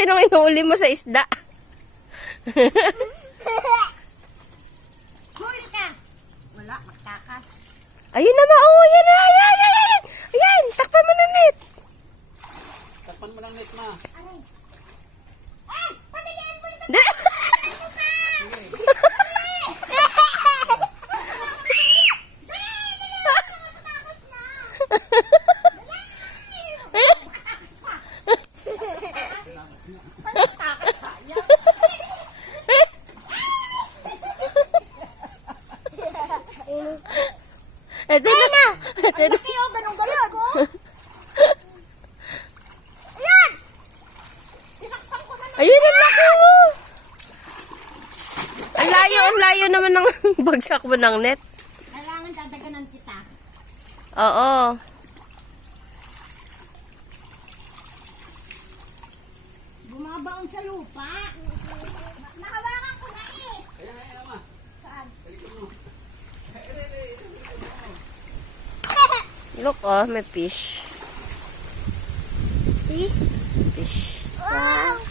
sinong inuuli mo sa isda? Huli ka! Wala, magtakas. Ayun naman, oh, yan na, ayan. Ayan, takpan mo ng net. Takpan mo ng net, ma. Ay! Patigyan mo nito! Ito na. Ito na. Laki oh, ganun-ganun ko. Ayan! Tinakpan ko na na. Ayun, ang laki mo. Ang layo naman ng bagsak mo ng net. Kailangan dadaganan kita. Oo. Bumabaon sa lupa. Nahawakan ko na eh. Ayan, ayan, ma. Saan? Look, oh, may fish. Fish? Fish. Wow!